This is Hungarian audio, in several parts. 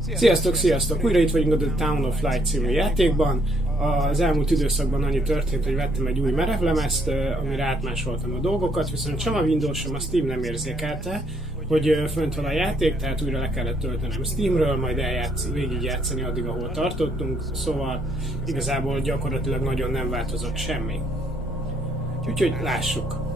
Sziasztok, sziasztok! Újra itt vagyunk a The Town of Light című játékban. Az elmúlt időszakban annyi történt, hogy vettem egy új merevlemezt, amire átmásoltam a dolgokat, viszont sem a Windows, sem a Steam nem érzékelte, hogy fönt van a játék, tehát újra le kellett töltenem Steamről, majd végigjátszani addig, ahol tartottunk, szóval igazából gyakorlatilag nagyon nem változott semmi. Úgyhogy lássuk!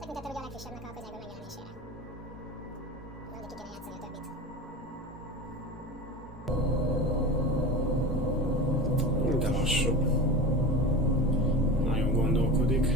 Tekintettel ugye a legfrissebbnek a közelből megjelenésére. Majd ki kéne játszani a többit. De lassú. Nagyon gondolkodik.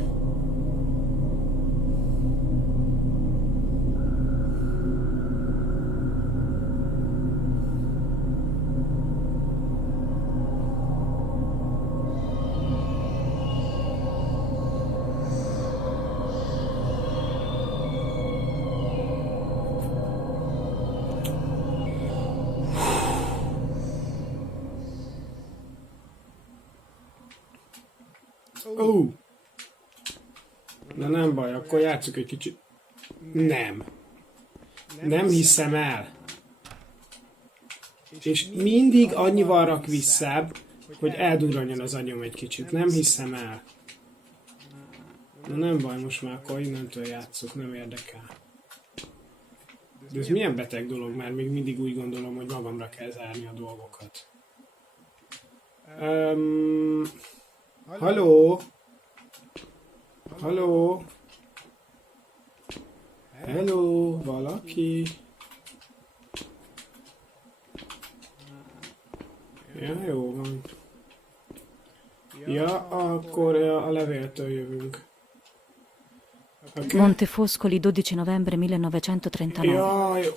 Ó! Na nem baj, akkor játsszuk egy kicsit. Nem. Nem hiszem el. És mindig annyival rak visszább, hogy eldurranjon az agyom egy kicsit. Nem hiszem el. Na nem baj, most már akkor innentől játsszuk, nem érdekel. De ez milyen beteg dolog, mert még mindig úgy gondolom, hogy magamra kell zárni a dolgokat. Halló? Halló? Hello? Valaki? Ja, jó van. Ja, akkor a levéltől jövünk. Okay. Montefoscoli, 12 novembre 1939. Jaj,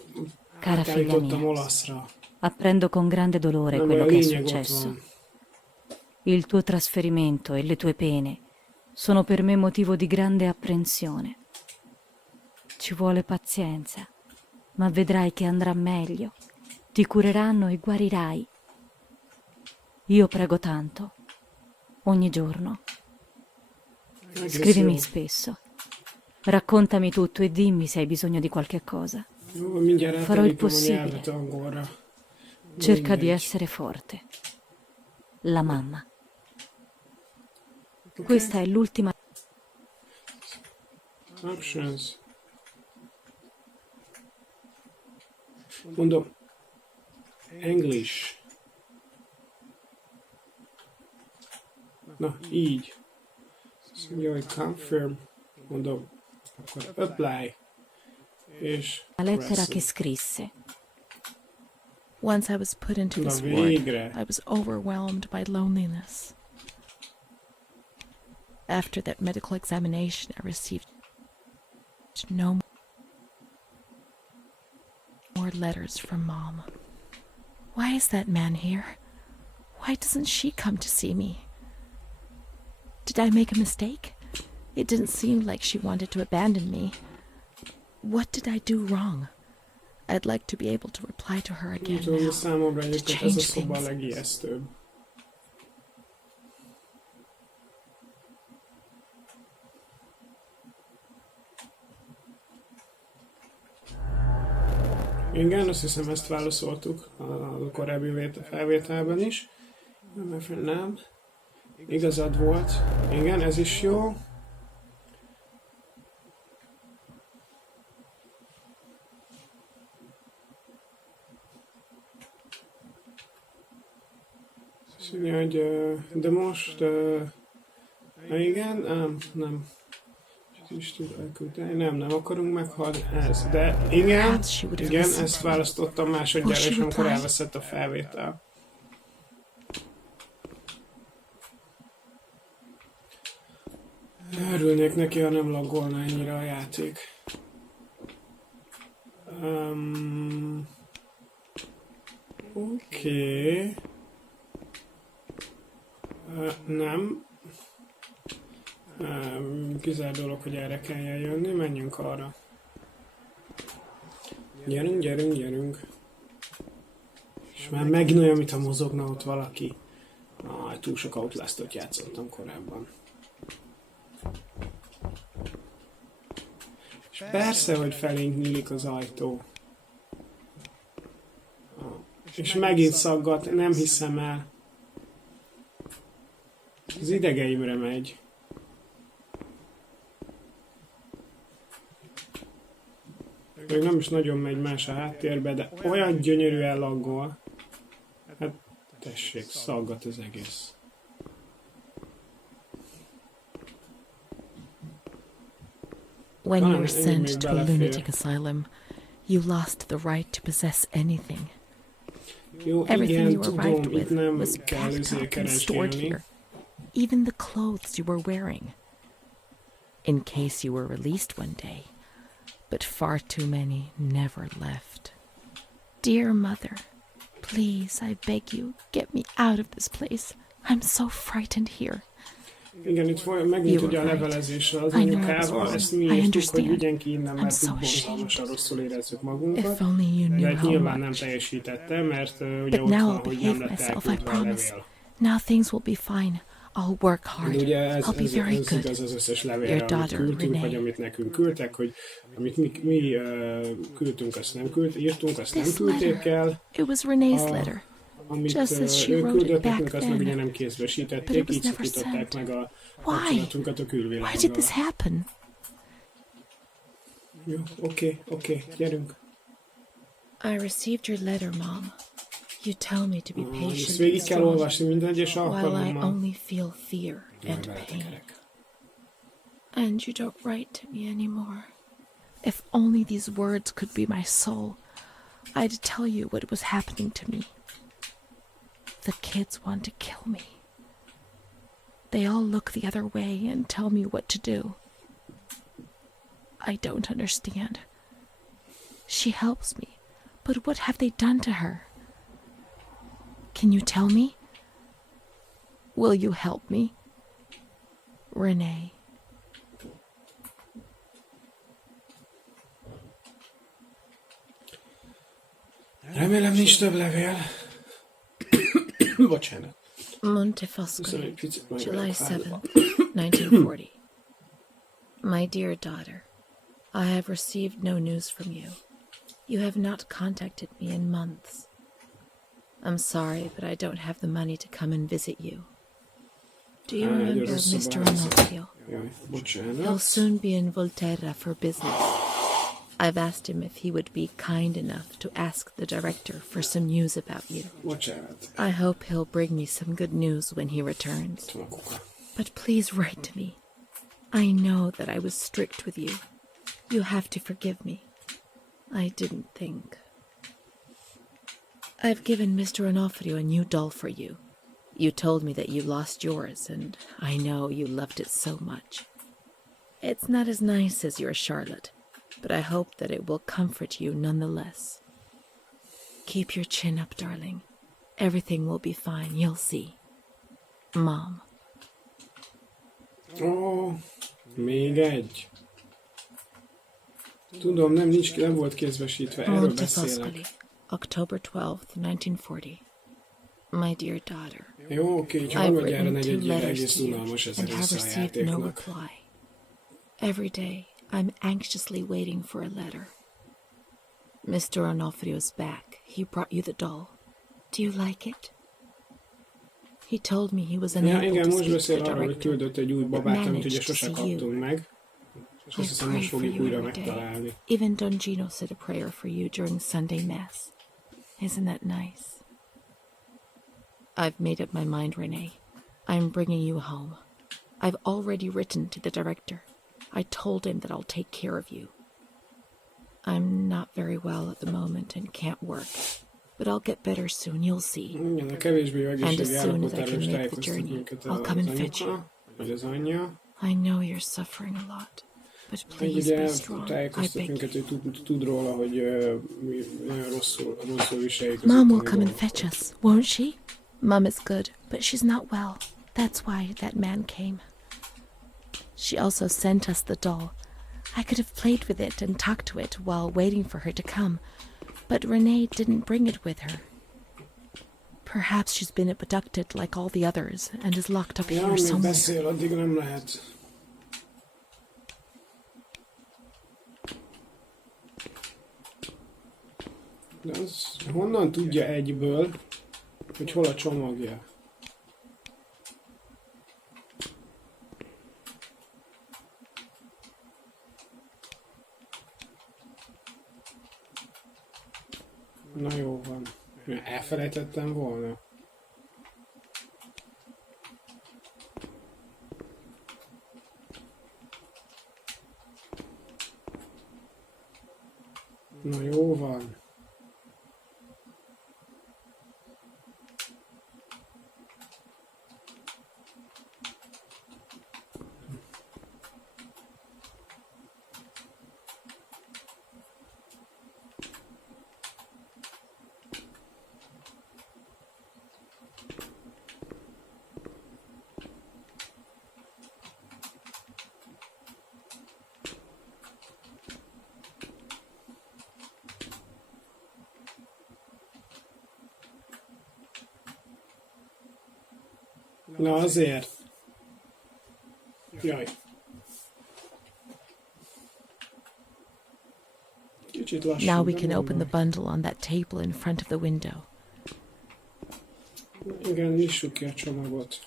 Cara figlia mia, olaszra. apprendo con grande dolore quello che è successo. Il tuo trasferimento e le tue pene sono per me motivo di grande apprensione. Ci vuole pazienza, ma vedrai che andrà meglio. Ti cureranno e guarirai. Io prego tanto, ogni giorno. Scrivimi spesso. Raccontami tutto e dimmi se hai bisogno di qualche cosa. Farò il possibile. Cerca di essere forte. La mamma. Questa è l'ultima. Options. Mondom. English. Na, így. Azt mondja, hogy confirm. Mondom. Akkor apply. És La lettera che scrisse. Once I was put into this A ward, Végre. I was overwhelmed by loneliness. After that medical examination, I received no more letters from Mom. Why is that man here? Why doesn't she come to see me? Did I make a mistake? It didn't seem like she wanted to abandon me. What did I do wrong? I'd like to be able to reply to her again tudom, hogy now, számomra to egyébként ez a change szoba a things. legijesztőbb. Igen, azt hiszem ezt válaszoltuk a korábbi felvételben is. Nem. Igazad volt. Igen, ez is jó. Azt mondja, hogy de most... igen, nem. Nem akarunk meghalni ez. De igen, ezt választottam másodjára, és amikor elveszett a felvétel. Örülnék neki, ha nem laggolna ennyire a játék. Oké. Nem. Kizárt dolog, hogy erre kelljen jönni, menjünk arra. Gyerünk. És már megint olyan, mintha mozogna ott valaki. már túl sok Outlast-ot játszottam korábban. És persze, hogy felénk nyílik az ajtó. És megint szaggat, nem hiszem el. Az idegeimre megy. Még nem is nagyon megy más a háttérbe, de olyan gyönyörűen laggol. Hát tessék, szaggat az egész. When you were sent to a lunatic asylum, you lost the right to possess anything. Jó, Everything igen, you arrived tudom, itt with nem was kell packed up and stored keresgélni. here, even the clothes you were wearing, in case you were released one day. But far too many never left. Dear mother, please, I beg you, get me out of this place. I'm so frightened here. Igen, itt megint ugye a levelezésre az anyukával, ezt mi írtuk, hogy vigyen ki innen, mert úgy borzalmasan rosszul érezzük magunkat. De hát nyilván nem teljesítette, mert ugye ott van, hogy nem lett elküldve a levél. Now things will be fine. I'll work hard. De ugye ez I'll be very igaz good. az összes levélre, amit küldtünk, vagy amit nekünk küldtek, hogy amit mi küldtünk, azt nem írtunk, azt nem This küldték el. letter, it was Renée's letter. Amit Just as she ők wrote it küldött back nekünk, azt meg ugye then. nem But kézbesítették, it was így never szakították sent. meg a Why? kapcsolatunkat a Why did külvilággal. this happen? Jó, oké, gyerünk. I received your letter, Mom. You tell me to be Ezt patient végig and kell strong, olvasni minden egyes while I alkalommal. only feel fear and pain. And you don't write to me anymore. If only these words could be my soul, I'd tell you what was happening to me. The kids want to kill me. They all look the other way and tell me what to do. I don't understand. She helps me, but what have they done to her? Can you tell me? Will you help me? Renee. Remélem nincs több levél. Bocsánat. Montefoscoli, July 7th, 1940. My dear daughter, I have received no news from you. You have not contacted me in months. I'm sorry, but I don't have the money to come and visit you. Do you remember Mr. Onofrio? Jaj, He'll bocsánat. soon be in Volterra for business. I've asked him if he would be kind enough to ask the director for some news about you. Bocsánat. I hope he'll bring me some good news when he returns. Itt van a kuka. But please write to me. I know that I was strict with you. You have to forgive me. I didn't think. I've given Mr. Onofrio a new doll for you. You told me that you lost yours, and I know you loved it so much. It's not as nice as your Charlotte, but I hope that it will comfort you nonetheless. Keep your chin up, darling. Everything will be fine, you'll see. Mom. Ó, még egy. Tudom, nem volt kézbesítve, erről beszélek. Montefoscoli, October 12th, 1940. My dear daughter, Jó, oké, így I've harmadjára written 2 negyedjére letters egész to you unalmas ez a and have része a received no játéknak. reply. Every day, I'm anxiously waiting for a letter. Mr. Onofrio's back. He brought you the doll. Do you like it? He told me he was Ja, unable igen, to most speak to beszél the arról, hogy director, küldött egy új but babát, amit ugye managed to sose see you. kaptunk meg. És I azt hiszem, pray most for fogjuk you újra every day. megtalálni. Even Don Gino said a prayer for you during Sunday Mass. Isn't that nice? I've made up my mind, Renee. I'm bringing you home. I've already written to the director. I told him that I'll take care of you. I'm not very well at the moment and can't work, but I'll get better soon, you'll see. Igen, a kevésbé And as egészségi soon as I állapotáról can is make the tájékoztat journey, minket I'll come and az fetch you. anyuka, vagy az anyja. I know you're suffering a lot, but Meg please ugye be strong. I tájékoztat beg minket, you. hogy tud róla, hogy mi nagyon rosszul viseljük az Mom will ottani come and dolgokat. fetch us, won't she? Mom is good, but she's not well. That's why that man came. She also sent us the doll. I could have played with it and talked to it while waiting for her to come, but Renee didn't bring it with her. Perhaps she's been abducted like all the others and is locked up Ja, here még somewhere. beszél, addig nem lehet. De az honnan tudja egyből, hogy hol a csomagja? Na jó van. Elfelejtettem volna. Na jó van. Na azért. Jaj. Kicsit lassan. Now we can open the bundle on that table in front of the window. Igen, nyissuk ki a csomagot.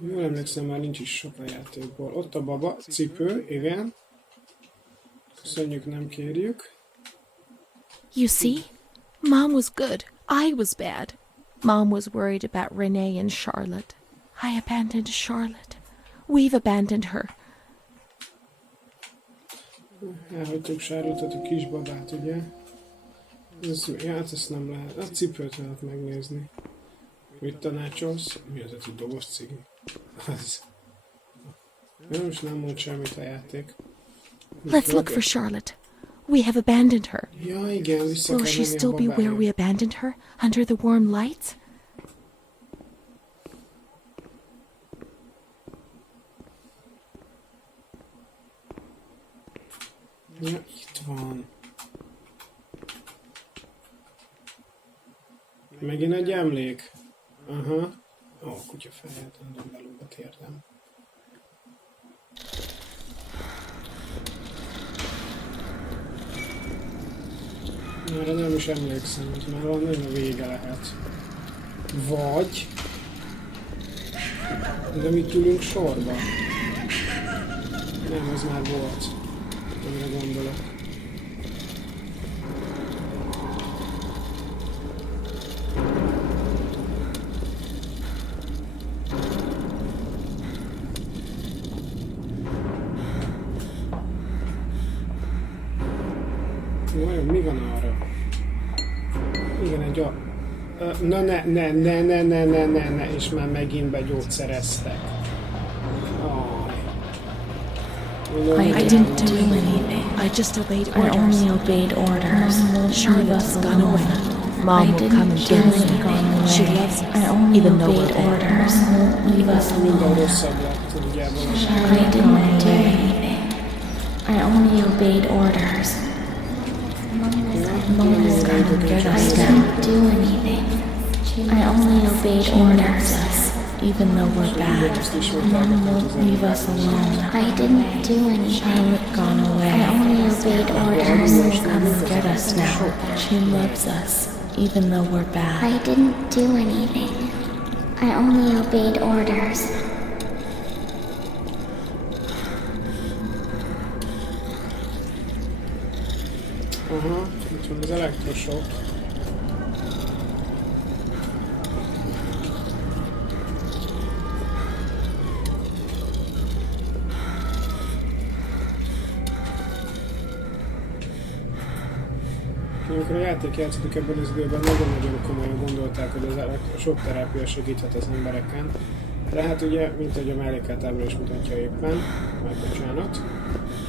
Jól emlékszem, már nincs is sok a játékból. Ott a baba, cipő, igen. Köszönjük, nem kérjük. You see? Mom was good. I was bad. Mom was worried about Renee and Charlotte. I abandoned Charlotte. We've abandoned her. Elhagytuk Charlotte-ot, a kisbabát, ugye? Hát ezt nem lehet. A cipőt lehet megnézni. Mit tanácsolsz? Mi az a dobos cigi? Az. Most nem mond semmit a játék. Let's look for Charlotte. We have abandoned her. Ja, igen, vissza Will kell she menni a still be where babáért. we abandoned her? Under the warm lights? Ja, itt van. Megint egy emlék. Aha. Ó, kutya fejet, nem belőle értem. Erre nem is emlékszem, hogy már van nagyon a vége lehet. Vagy... De mit ülünk sorba? Nem, ez már volt. Amire gondolok. Vajon mi van arra? Igen, egy a... Na ne, és már megint begyógyszereztek. I didn't do anything. I just obeyed I orders. only obeyed orders. Charlotte's gone away. Mom will come and get us. She loves us, I only even though we're obeyed bad. orders. Leave us Minden alone. rosszabb lett, nagyjából. I didn't do anything. I only obeyed orders. Mom is gonna get us. I didn't do anything. I only obeyed orders. Even though we're bad. Mom won't leave us alone. I didn't do anything. Charlotte gone away. I only obeyed orders. Mom will come and get us now. She loves us, even though we're bad. I didn't do anything. I only obeyed orders. Aha, itt van az elektrosok. Amikor a játék játszódik ebben az időben, nagyon-nagyon komolyan gondolták, hogy az elektrosok terápia segíthet az embereken. De hát ugye, mint ahogy a mellékletábla is mutatja éppen, majd bocsánat,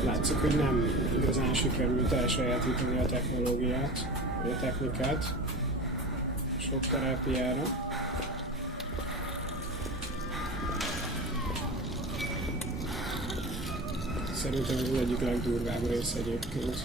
látszik, hogy nem igazán sikerült elsajátítani a technológiát, vagy a technikát sok terápiára. Szerintem ez az egyik legdurvább rész egyébként.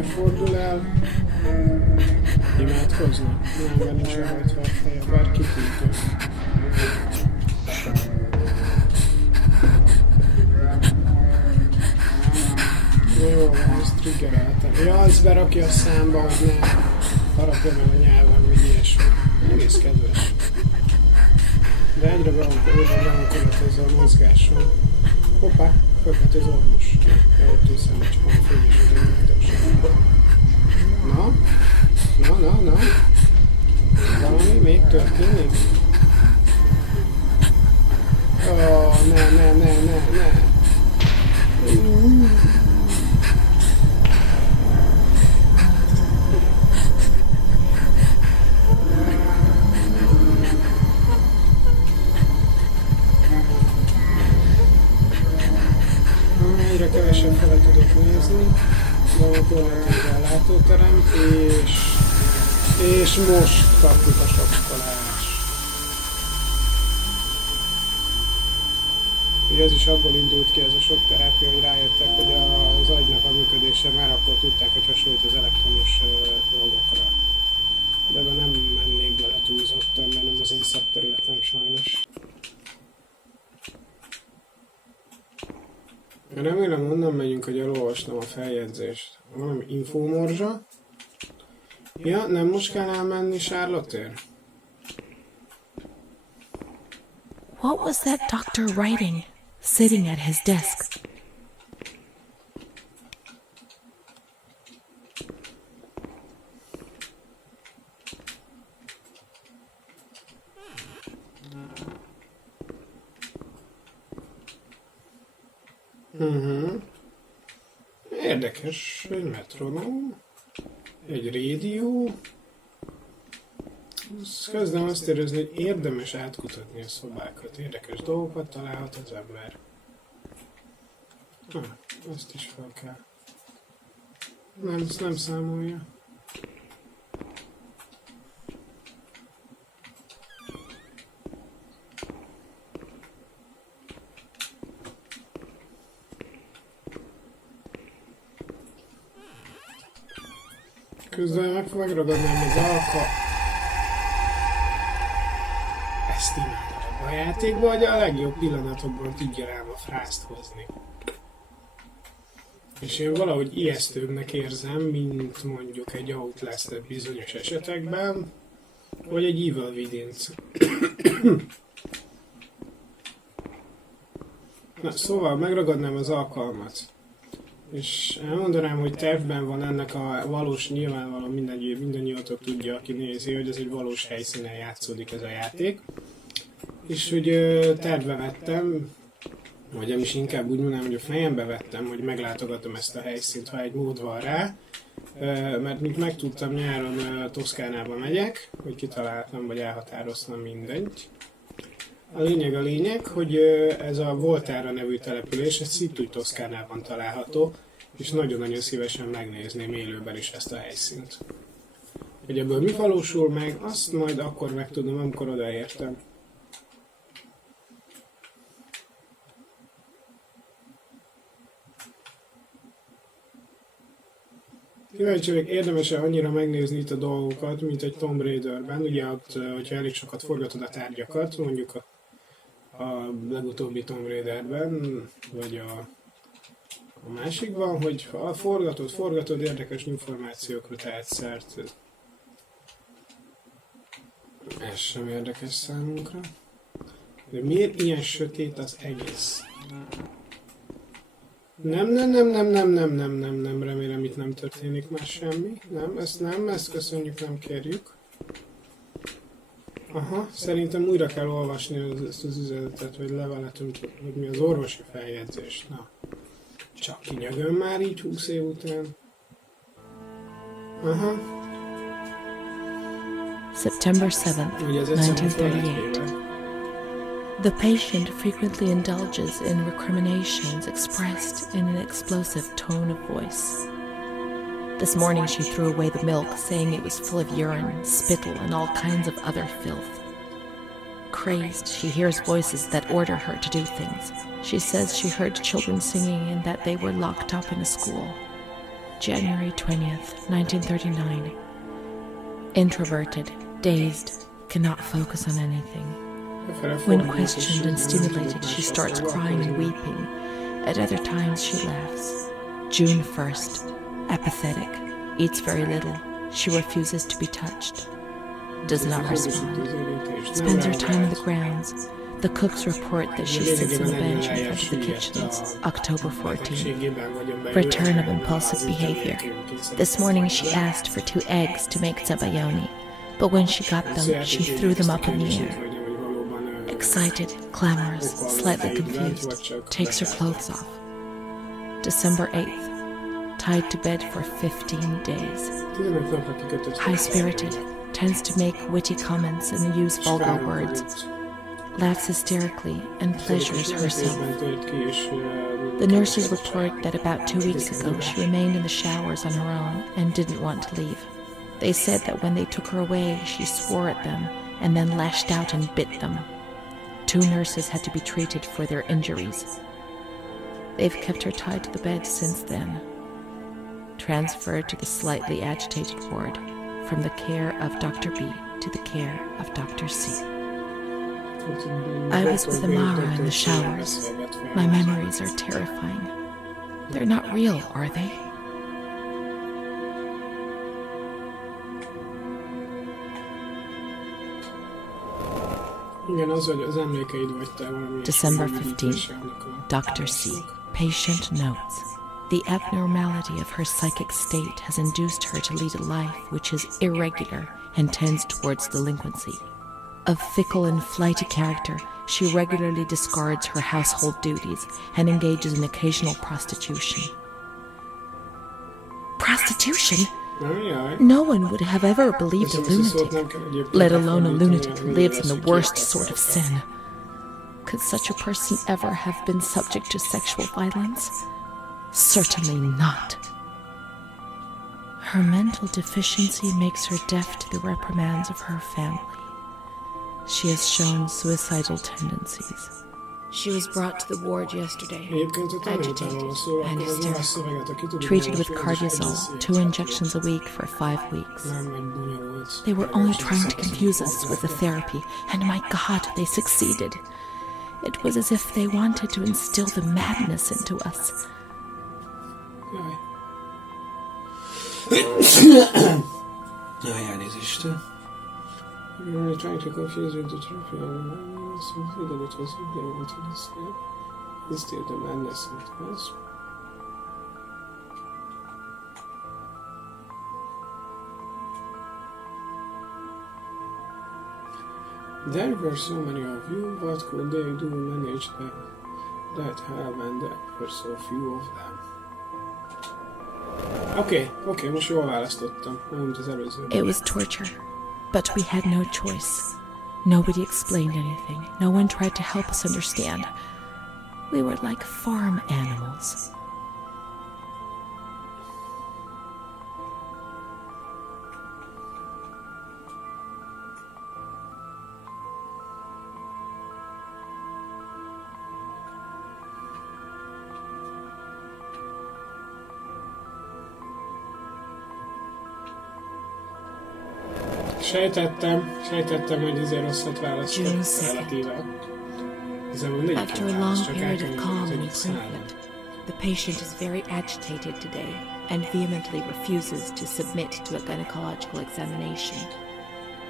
Miért fordul el? Imádkozni? Nem, mert nincs elhajtva a feje, bár kitűntő. Jó, van, ezt triggereltem. Ja, az berakja a számba, hogy ne harapja meg a nyelven, vagy ilyesmi. Egész kedves. De egyre bevankodott ezzel a mozgáson. Hoppá, fölkelt az orvos. Ja, ott hiszem, hogy csak van fényesodó videósában. Na. Valami még történik? Ne. Egyre kevesebb fele tudok nézni, de van korlátozva a látóterem, és most kapjuk a sokkolás. Ugye ez is abból indult ki ez a sok terápia, hogy rájöttek, hogy az agynak a működése már akkor tudták, hogy hasonlít az elektromos dolgokra. De ebben nem mennék bele túlzottan, mert nem az én szakterületem sajnos. Remélem onnan megyünk, hogy elolvastam a feljegyzést. Valami infómorzsa. Ja, nem most kell elmenni Charlotte-ért? What was that doctor writing, sitting at his desk? Érdekes, egy metronóm, egy rádió. Kezdem azt érezni, hogy érdemes átkutatni a szobákat. Érdekes dolgokat találhat az ember. Ezt is fel kell. Nem, ezt nem számolja. Közben megragadnám az Ezt imádom a játékban, hogy a legjobb pillanatokban tudja rám a frászt hozni. És én valahogy ijesztőbbnek érzem, mint mondjuk egy Outlast bizonyos esetekben, vagy egy Evil Within-t. Na, szóval megragadnám az alkalmat. És elmondanám, hogy tervben van ennek a valós, nyilvánvaló mindannyiatok tudja, aki nézi, hogy ez egy valós helyszínen játszódik ez a játék. És hogy tervbe vettem, vagy nem is inkább úgy mondanám, hogy a fejembe vettem, hogy meglátogatom ezt a helyszínt, ha egy mód van rá. Mert mint megtudtam, nyáron Toszkánába megyek, hogy kitaláltam, vagy elhatároztam, mindegy. A lényeg, hogy ez a Volterra nevű település, ez szintúgy Toszkánában található, és nagyon-nagyon szívesen megnézném élőben is ezt a helyszínt. Hogy ebből mi valósul meg, azt majd akkor megtudom, amikor odaértem. Kíváncsi vagyok, érdemes-e annyira megnézni itt a dolgokat, mint egy Tomb Raiderben, ugye ott, hogyha elég sokat forgatod a tárgyakat, mondjuk a legutóbbi Tomb Raiderben, vagy a másikban, hogy ha forgatod, érdekes információkra tehetsz szert. Ez sem érdekes számunkra. De miért ilyen sötét az egész? Nem, remélem itt nem történik már semmi. Nem, ezt köszönjük, nem kérjük. Aha, szerintem újra kell olvasni ezt az üzenetet, vagy levelet, hogy mi az orvosi feljegyzés. Na, csak kinyögöm már így 20 év után. Aha. September 7th, 1938. The patient frequently indulges in recriminations expressed in an explosive tone of voice. This morning she threw away the milk, saying it was full of urine, spittle, and all kinds of other filth. Crazed, she hears voices that order her to do things. She says she heard children singing and that they were locked up in a school. January 20th, 1939. Introverted, dazed, cannot focus on anything. When questioned and stimulated, she starts crying and weeping. At other times, she laughs. June 1st. Apathetic. Eats very little. She refuses to be touched. Does not respond. Spends her time in the grounds. The cooks report that she sits on the bench in front of the kitchens. October 14th. Return of impulsive behavior. This morning she asked for 2 eggs to make zabayoni, but when she got them, she threw them up in the air. Excited, clamorous, slightly confused, takes her clothes off. December 8th. Tied to bed for 15 days. High-spirited, tends to make witty comments and use vulgar words. Laughs hysterically and pleasures herself. The nurses report that about 2 weeks ago she remained in the showers on her own and didn't want to leave. They said that when they took her away, she swore at them and then lashed out and bit them. 2 nurses had to be treated for their injuries. They've kept her tied to the bed since then. Transferred to the slightly agitated ward, from the care of Dr. B to the care of Dr. C. I was with Amara in the showers. My memories are terrifying. They're not real, are they? December 15th. Dr. C. Patient notes. The abnormality of her psychic state has induced her to lead a life which is irregular and tends towards delinquency. Of fickle and flighty character, she regularly discards her household duties and engages in occasional prostitution. Prostitution? No one would have ever believed a lunatic, let alone a lunatic who lives in the worst sort of sin. Could such a person ever have been subject to sexual violence? Certainly not. Her mental deficiency makes her deaf to the reprimands of her family. She has shown suicidal tendencies. She was brought to the ward yesterday, agitated and hysterical, treated with cardizole, 2 injections a week for 5 weeks. They were only trying to confuse us with the therapy, and my God, they succeeded. It was as if they wanted to instill the madness into us. You're trying to confuse with the trophy. So that it was they wanted to instill the madness into us. There were so many of you, what could they do manage that have and there were so few of them? Oké, most jól választottam, nem mint az előzőben. It was torture, but we had no choice. Nobody explained anything. No one tried to help us understand. We were like farm animals. Sejtettem, hogy ezért rosszat választott relatíve. After a long period of calm and improvement, the patient is very agitated today and vehemently refuses to submit to a gynecological examination.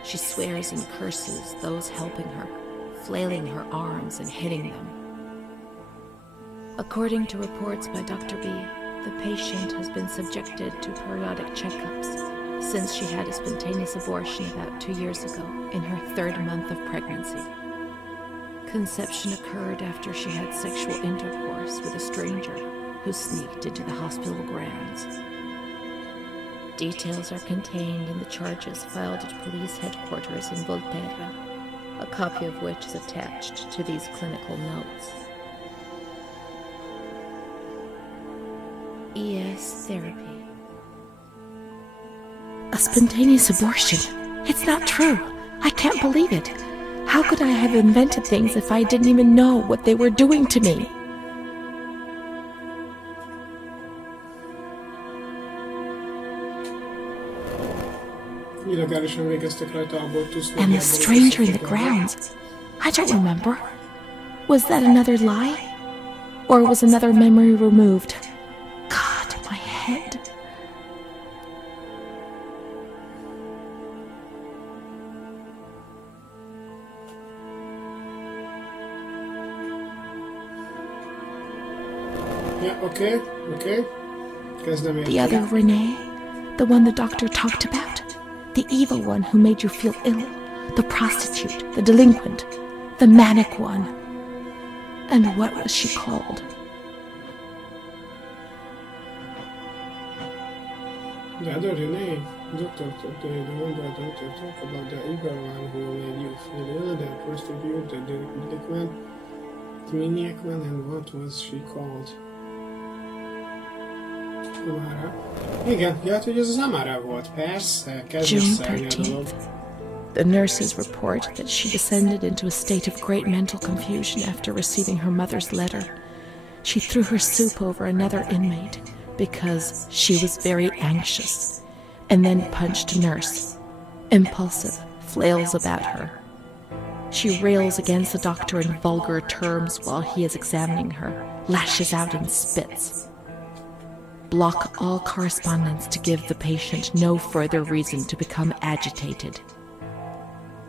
She swears and curses those helping her, flailing her arms and hitting them. According to reports by Dr. B, the patient has been subjected to periodic checkups since she had a spontaneous abortion about 2 years ago in her 3rd month of pregnancy. Conception occurred after she had sexual intercourse with a stranger who sneaked into the hospital grounds. Details are contained in the charges filed at police headquarters in Volterra, a copy of which is attached to these clinical notes. ES therapy. A spontaneous abortion? It's not true. I can't believe it. How could I have invented things if I didn't even know what they were doing to me? Illegálisan végeztek rajta abortuszt. And the stranger in the grounds, I don't remember. Was that another lie? Or was another memory removed? God, my head. Yeah, okay. Kezdem érteni. The other Renee? The one the doctor talked about? The evil one who made you feel ill? The prostitute? The delinquent? The manic one? And what was she called? The other Renee? Doctor, the one that doctor talk about the evil one who made you feel ill, the prostitute, the delinquent, the maniac one, and what was she called? Amara. Igen, hát, hogy ez az Amara volt, persze, kezd June visszaállni a dolog. 13th. The nurses report that she descended into a state of great mental confusion after receiving her mother's letter. She threw her soup over another inmate because she was very anxious, and then punched a nurse. Impulsive, flails about her. She rails against the doctor in vulgar terms while he is examining her, lashes out and spits. Block all correspondence to give the patient no further reason to become agitated.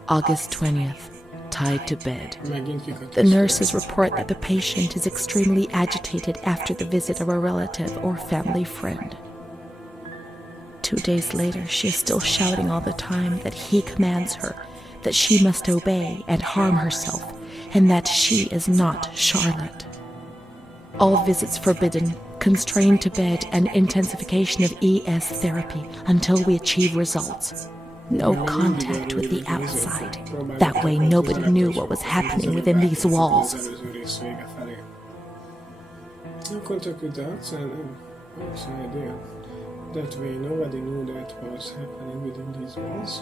August 20th, tied to bed. The nurses report that the patient is extremely agitated after the visit of a relative or family friend. 2 days later, she is still shouting all the time that he commands her, that she must obey and harm herself, and that she is not Charlotte. All visits forbidden, constrained to bed, and intensification of ES therapy until we achieve results. No contact with the outside. That way nobody knew what was happening within these walls. No contact with the outside, yeah. That way nobody knew that was happening within these walls.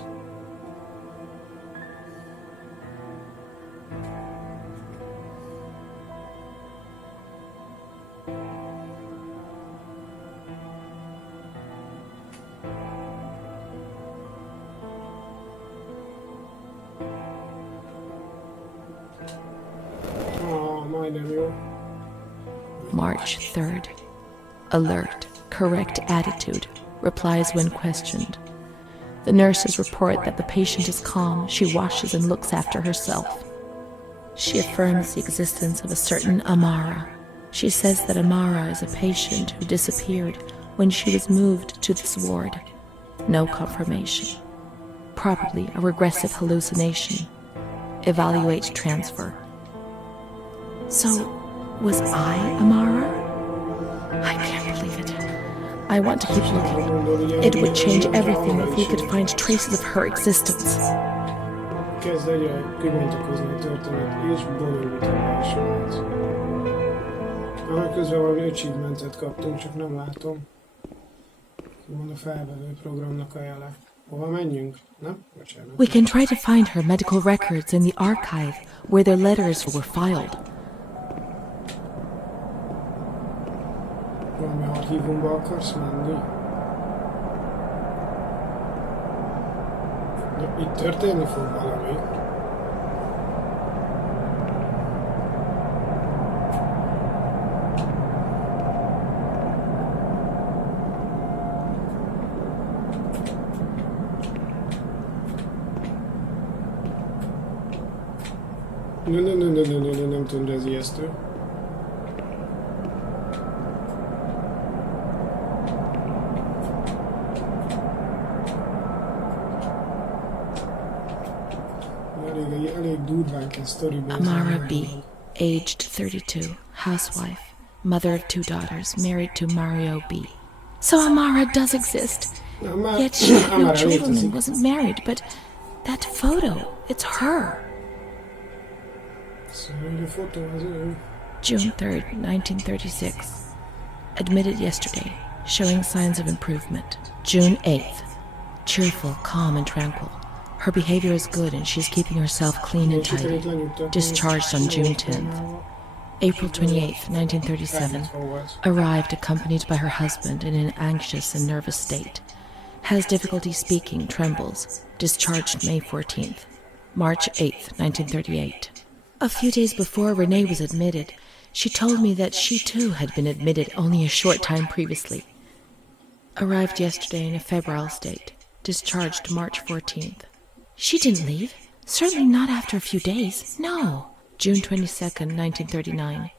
March 3rd. Alert, correct attitude, replies when questioned. The nurses report that the patient is calm, she washes and looks after herself. She affirms the existence of a certain Amara. She says that Amara is a patient who disappeared when she was moved to this ward. No confirmation. Probably a regressive hallucination. Evaluate transfer. So, was I Amara? I can't believe it. I want to keep looking. It would change everything if we could find traces of her existence. Kezd egyre kibontakozni a történet, és bonyolultabbá is vált. Amely közben valami achievementet kaptunk, csak nem látom. Van a felvevő programnak a jele. Hova menjünk? Nem? Bocsánat. We can try to find her medical records in the archive where their letters were filed. Valami archívumba akarsz menni? De itt történni fog valami. Nem tudom, de ez ijesztő. Amara B., aged 32, housewife, mother of 2 daughters, married to Mario B. So Amara does exist. Yet she had no children and wasn't married, but that photo, it's her. June 3rd, 1936. Admitted yesterday, showing signs of improvement. June 8th. Cheerful, calm, and tranquil. Her behavior is good and she's keeping herself clean and tidy. Discharged on June 10th. April 28th, 1937. Arrived accompanied by her husband in an anxious and nervous state. Has difficulty speaking, trembles. Discharged May 14th. March 8th, 1938. A few days before Renee was admitted, she told me that she too had been admitted only a short time previously. Arrived yesterday in a febrile state. Discharged March 14th. She didn't leave. Certainly not after a few days. No. June 22nd, 1939.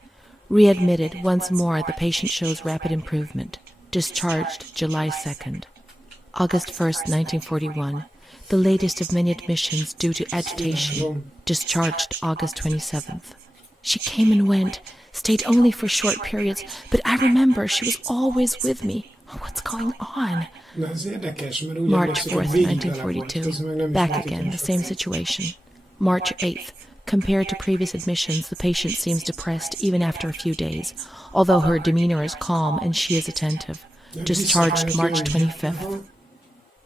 Readmitted once more. The patient shows rapid improvement. Discharged July 2nd. August 1st, 1941. The latest of many admissions due to agitation. Discharged August 27th. She came and went, stayed only for short periods, but I remember she was always with me. What's going on? March 4th, 1942. Back again, the same situation. March 8th. Compared to previous admissions, the patient seems depressed even after a few days, although her demeanor is calm and she is attentive. Discharged March 25th.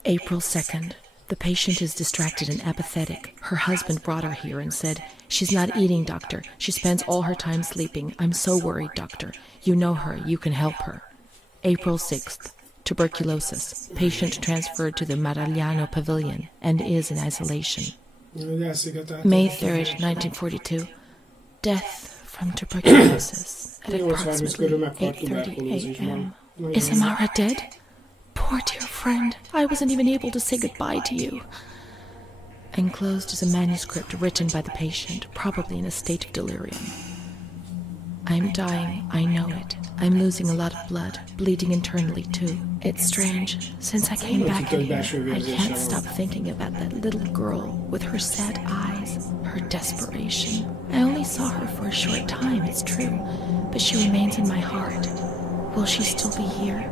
April 2nd. The patient is distracted and apathetic. Her husband brought her here and said, "She's not eating, doctor. She spends all her time sleeping. I'm so worried, doctor. You know her. You can help her." April 6th. Tuberculosis. Patient transferred to the Maragliano Pavilion and is in isolation. May 3rd, 1942. Death from tuberculosis at approximately 8:30 a.m. Is Amara dead? Poor dear friend, I wasn't even able to say goodbye to you. Enclosed is a manuscript written by the patient, probably in a state of delirium. I'm dying, I know it. I'm losing a lot of blood, bleeding internally too. It's strange. Since I came back in here, I can't stop thinking about that little girl with her sad eyes, her desperation. I only saw her for a short time, it's true, but she remains in my heart. Will she still be here?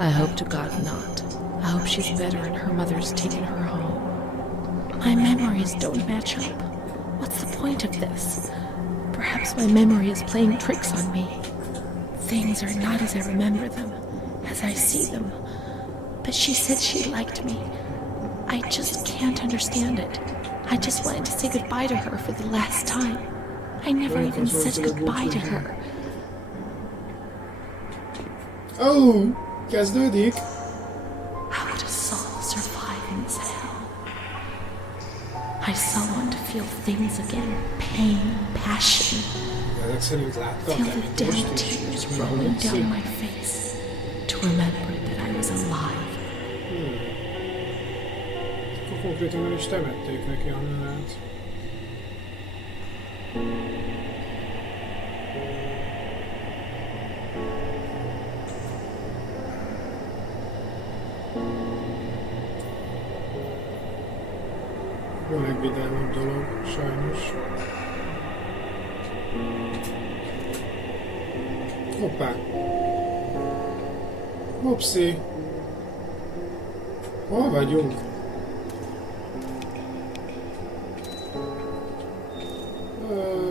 I hope to God not. I hope she's better and her mother's taken her home. My memories don't match up. What's the point of this? Perhaps my memory is playing tricks on me. Things are not as I remember them, as I see them. But she said she liked me. I just can't understand it. I just wanted to say goodbye to her for the last time. I never even said goodbye to her. Oh, kezdődik. How would a soul survive in this hell? I so want to feel things again. Pain, passion. Ezek szerint láttam, Feel the damn tears rolling down my face. To remember that I was alive. Akkor konkrétan el is temették neki Annát. A legvidámabb dolog, sajnos. Hoppá! Hopszi! Hol vagyunk?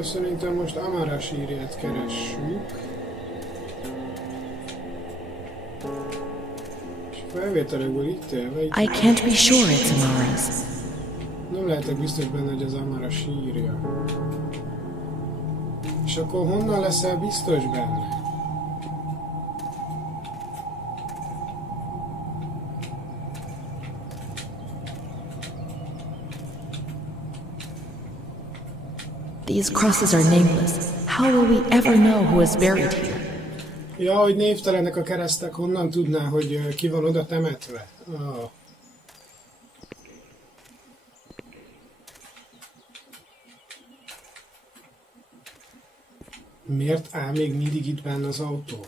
Szerintem most Amara sírját keressük. És felvételekből itt élve... I can't be sure it's Amara's. Nem lehetek biztos benne, hogy az Amara sírja. És akkor honnan leszel biztos benne? These crosses are nameless. How will we ever know who is buried here? Ja, hogy névtelenek a keresztek, honnan tudná, hogy ki van oda temetve? Oh. Miért áll még mindig itt benne az autó?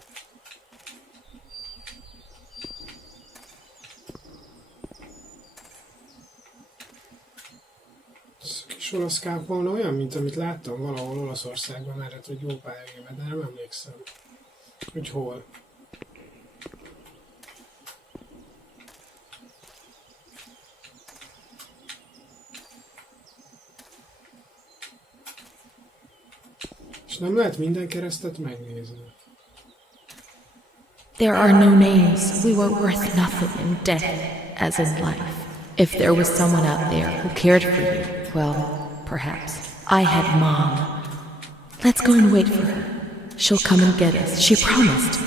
Ez a kis orosz kápolna olyan, mint amit láttam valahol Olaszországban már, hogy jó pár éve, de nem emlékszem, hogy hol. És nem lehet minden keresztet megnézni. There are no names. We were worth nothing in death as in life. If there was someone out there who cared for you, well, perhaps. I had Mom. Let's go and wait for her. She'll come and get us. She promised.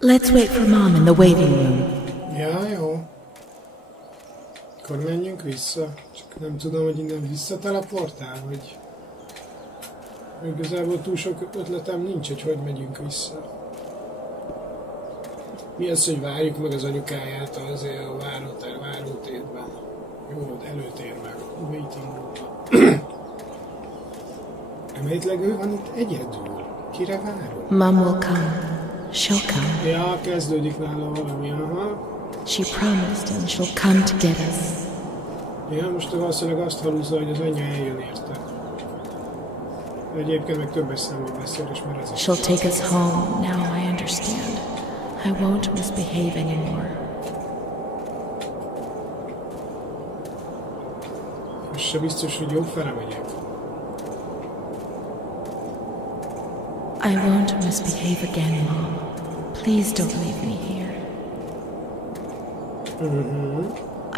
Let's wait for Mom in the waiting room. Ja, jó. Akkor menjünk vissza. Csak nem tudom, hogy innen visszateleportál, vagy... Igazából túl sok ötletem nincs, hogy megyünk vissza. Mi az, hogy várjuk meg az anyukáját azért a várótérben? Jó, előtérben. Waiting room-ban. Emétleg ő van itt egyedül. Kire várunk? Mom will come. She'll come. Ja, kezdődik nála valami, aha. She promised and she'll come to get us. Ja, most valószínűleg azt halúzza, hogy az anyja eljön érte. Egyébként meg többes számú beszél, és már ez is. She'll take us home. Now I understand. I won't misbehave anymore. Most se biztos, hogy jó fele megyek. I won't misbehave again, Mom. Please don't leave me here.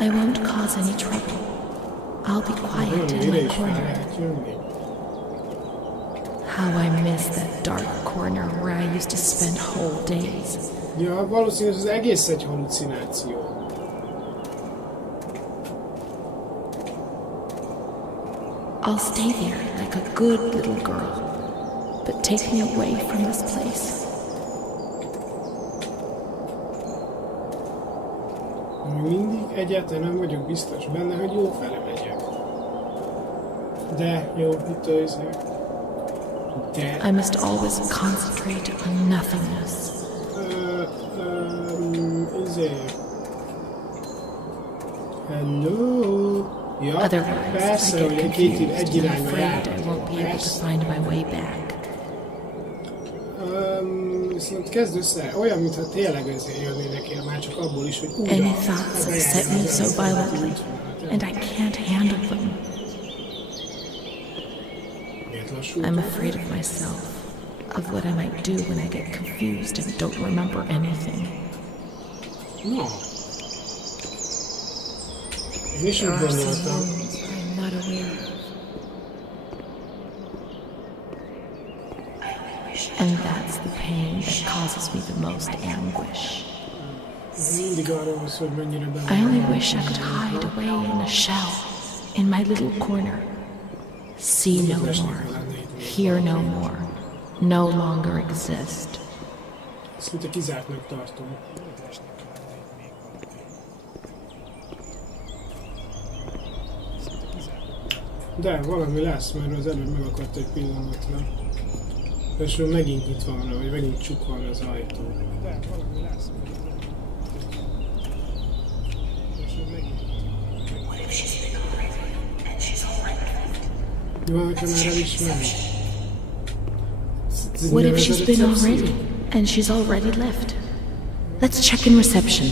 I won't cause any trouble. I'll be quiet in my corner. How I miss that dark corner where I used to spend whole days. Ja, valószínűleg az egész egy halucináció. I'll stay there like a good little girl. But take me away from this place. Mindig egyáltalán nem vagyok biztos benne, hogy jó fele megyek. De jó, itt azért. De... I must always concentrate on nothingness. Azért. Hello? Ja, Otherwise, I persze, get hogy egy confused and irányba afraid I járunk. won't be able to find my way back. Viszont kezd össze, olyan, mintha tényleg ezért jönnének már csak abból is, hogy újra... Any thoughts upset me so violently, and I can't handle them. I'm afraid of myself, of what I might do when I get confused and don't remember anything. No. Én is úgy There are some gondoltam. moments I'm not aware of. And that's the pain that causes me the most anguish. Mindig arról van szó, hogy mennyire benne I only van. wish I could hide away in a shell, in my little corner. See no more, hear no more, no longer exist. Ezt mint a kizártnak tartom. De valami lesz, mert az előbb megakadt egy pillanatra. És megint nyitva van, vagy megint csukva van az ajtó. De valami lesz. Mi van, hogyha már el is ment? What if she's been already, and she's already left? Let's check in reception.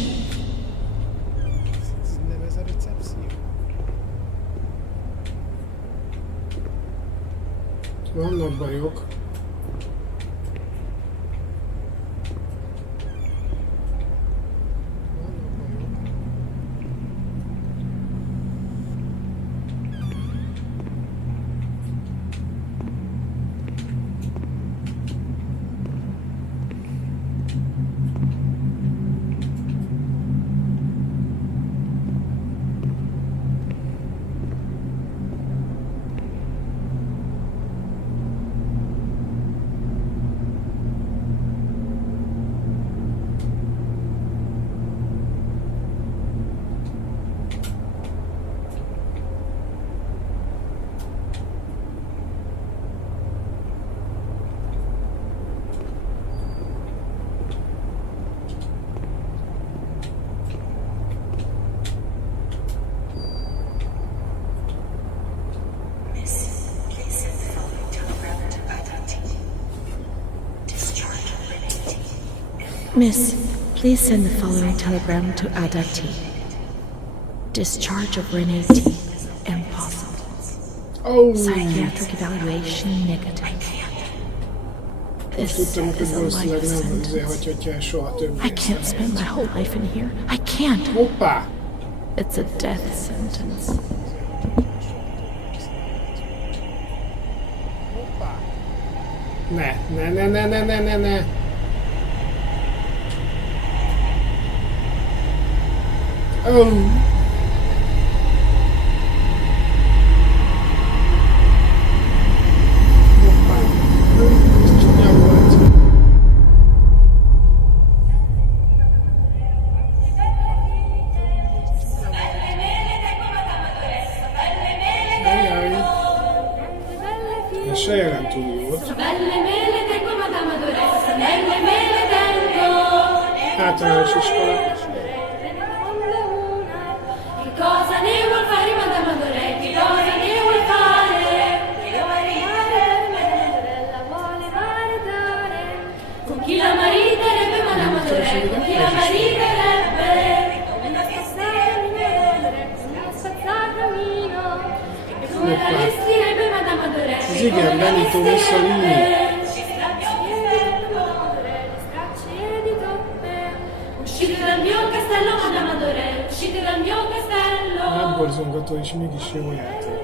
Nem ez a recepció. Vannak bajok. Miss, please send the following telegram to Ada T. Discharge of Renee T. Impossible. Oh! Psychiatric evaluation negative. This Tudtam, hogy is a valószínűleg life nem sentence. hagyhatja el soha többé. I can't spend my whole life in here. I can't. Hoppá! It's a death sentence. Ne. Oh. Se jelent túl jót. Általános iskola. Az igen, Benito Mussolini. Megborzongató és mégis jó játék.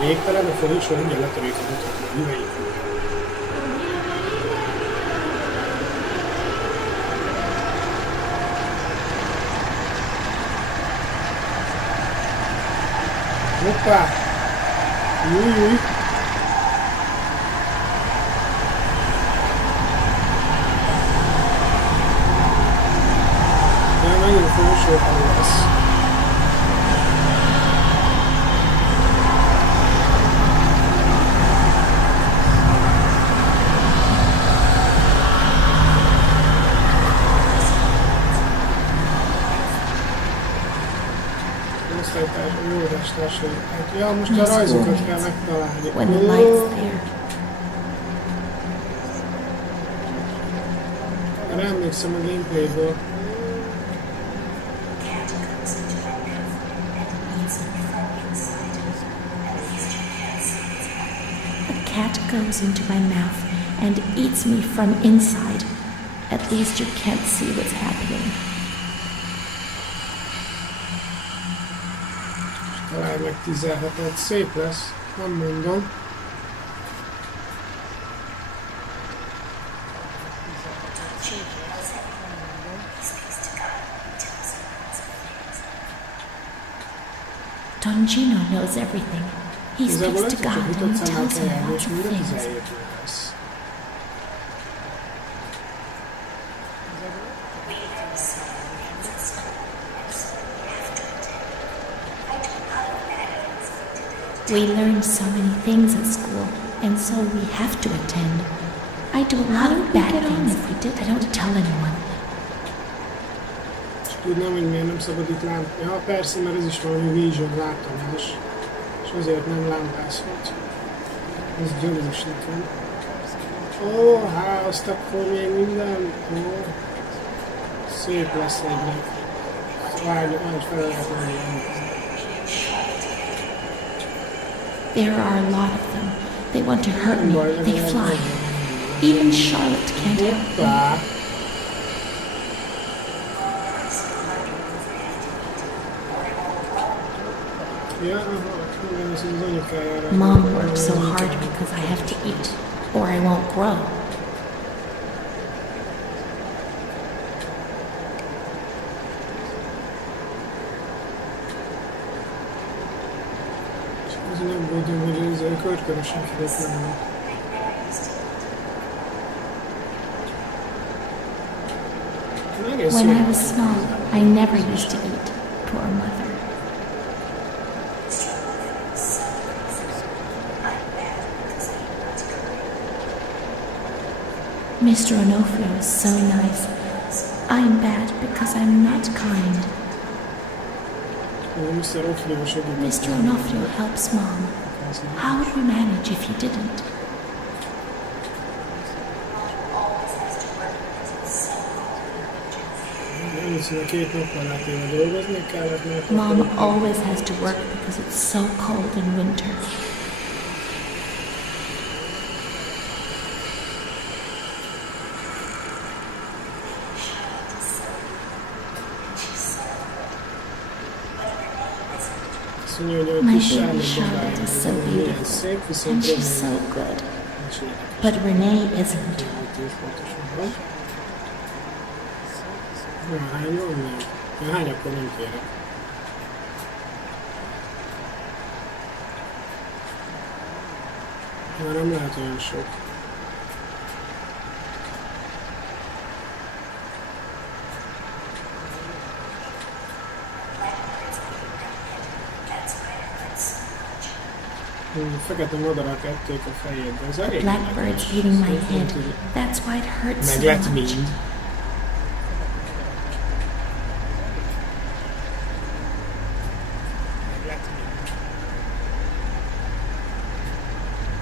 Végtelen a folyosó mindjárt letörjük a mutatni a műveikről. Hoppá! Júj! De megint a folyosó alul lesz. Ja, most a rajzokat kell megtalálni. When the light's there. Erre emlékszem a gameplayből. A cat goes into my mouth and eats me from inside. At least you can't see what's happening. Találj meg 17-et, szép lesz, nem mondom. Don Gino knows everything. He speaks to God and he tells him lots of things. We learn so many things at school, and so we have to attend. I do a lot of bad things. If we did, I don't tell anyone. És tudnám, hogy miért nem szabad itt lámpázni. Ja, persze, mert ez is valami vision, látom ez is. És azért nem lámpázhat. Ez gyanús nekem. Ó, hát azt akkor még minden. Ó, szép lesz egynek. Várj, fel lehet menni. There are a lot of them. They want to hurt me. They fly. Even Charlotte can't help them. Mom works so hard because I have to eat, or I won't grow. When I was small, I never used to eat. Poor mother. Mr. Onofrio is so nice. I'm bad because I'm not kind. Mr. O'Flynn segített. Mr. Onofrio helps Mom. How would we manage if he didn't? Mom always has to work because it's so cold in winter. My baby Charlotte is so beautiful, and she's so good. But Renee isn't. Hány akkor nem kérek. Már nem lehet olyan sok. Fekete madarak ették a fejét, de ez elég. Blackbirds eating my head. That's why it hurts so Meg lett much. mind.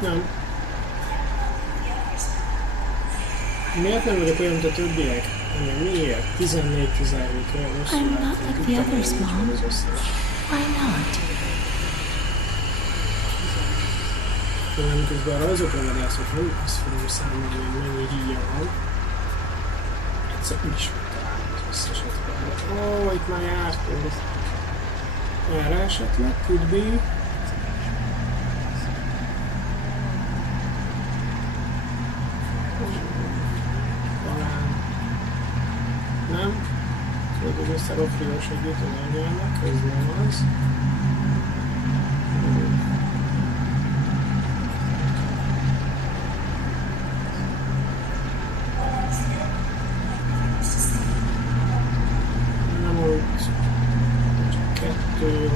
Nem. Miért nem vagyok olyan, mint a többiek? Miért? 14-17 olyan rosszul. I'm not like the others, Mom. Why not? Hanem közben a rajzokra vadászok, nem azt fogom számolni, hogy mennyi híja van. Egyszer is megtalálom az összeset. Ó, itt már jártunk. Erre esetleg? Could be. Talán. Nem? Tudod, hogy Mr. O'Flynn segít az anyjának, ez nem az.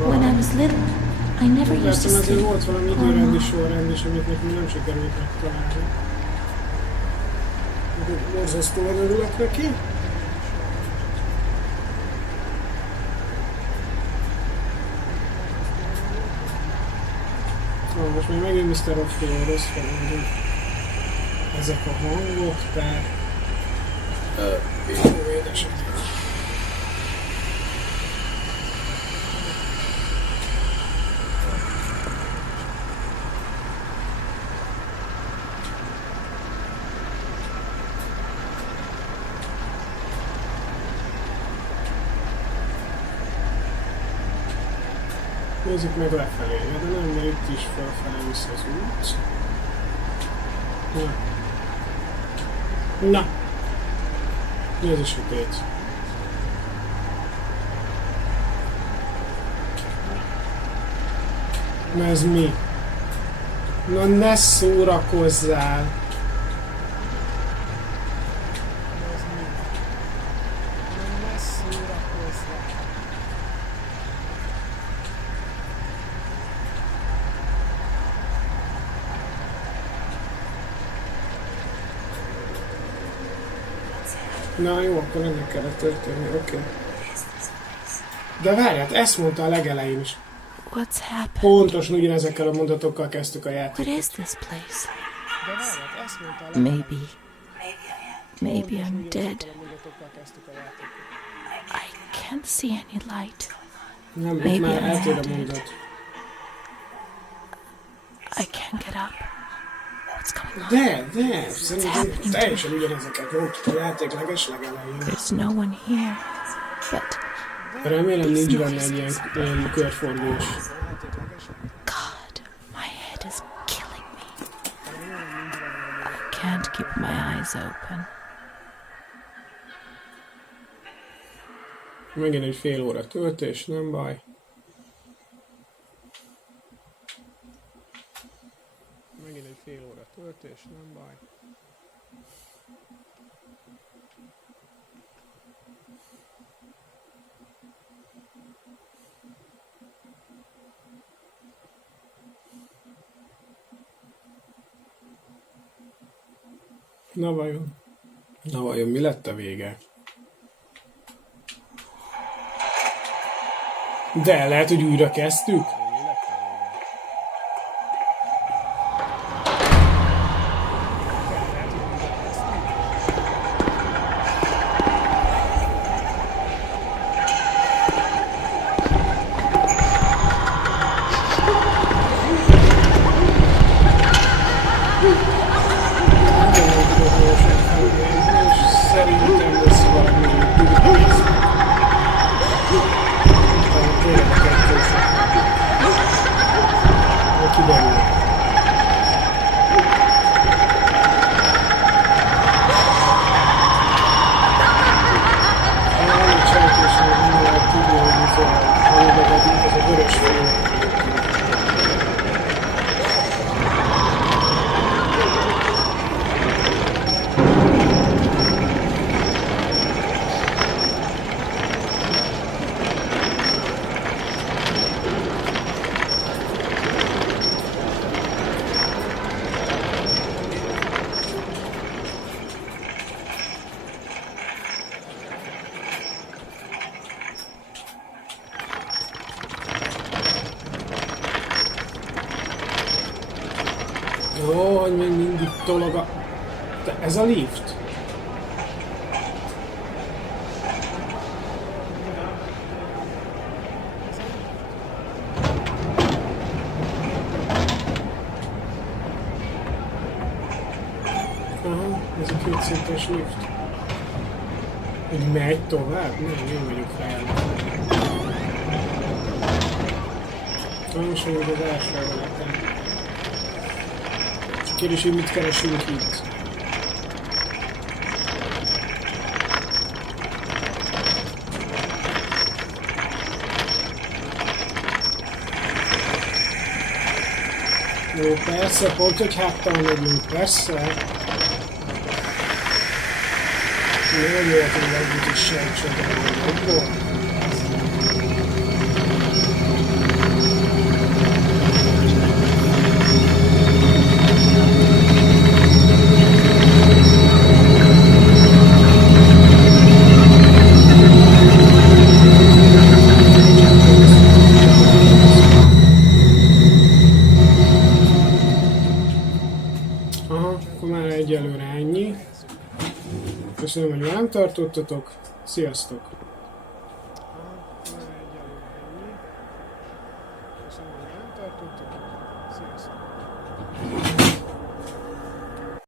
When I was little, I never used to Azért sleep. volt valami időrendi sorrend is, amit nekünk nem sikerült megtalálni. Borzasztóan örülök neki. Most még megint Mr. O'Flynn rossz feladunk. Ezek a hangok, tehát... Édesek. Nézzük meg lefelé, de nem, mert itt is felfelé vissza az út. Na! Mi az a sötét? Na ez mi? Na ne szórakozzál! Na jó, akkor ennek kellett történni, oké. De várját, ezt mondta a legelején is. What's happened? Pontosan ugyanezekkel a mondatokkal kezdtük a játékot. What is this place? De várját, ezt mondta a legelején. Maybe I'm dead. I can't see any light. Nem, itt Maybe már I'm eltér a dead. mondat. I can't get up. What's going on? De, szerintem teljesen ugyanezeket mondtuk a játék legelején. There's no one here. But Remélem nincs benne egy ilyen körforgós. God, my head is killing me. I can't keep my eyes open. Megint egy fél óra töltés, nem baj. Megint egy fél óra töltés, nem baj. Na vajon mi lett a vége? De lehet, hogy újra kezdtük. Szerintem lesz valami Budapest. Tényleg a kettősek. Kiderül. A cselekvésről nem lehet tudni, hogy ez a vörös fél. Jó, hogy még mindig tolog a... De ez a lift? Aha, ez a kétszintes lift. Hogy megy tovább? Nem vagyok fejlődve. Most vagyok az első emeleten. Kérdés, hogy mit keresünk itt? Jó, persze, pont, hogy háttal megyünk, persze. Nem jöhet, hogy együtt is sejtsön, de jobbból. Egyelőre ennyi. Köszönöm, hogy velem tartottatok. Sziasztok!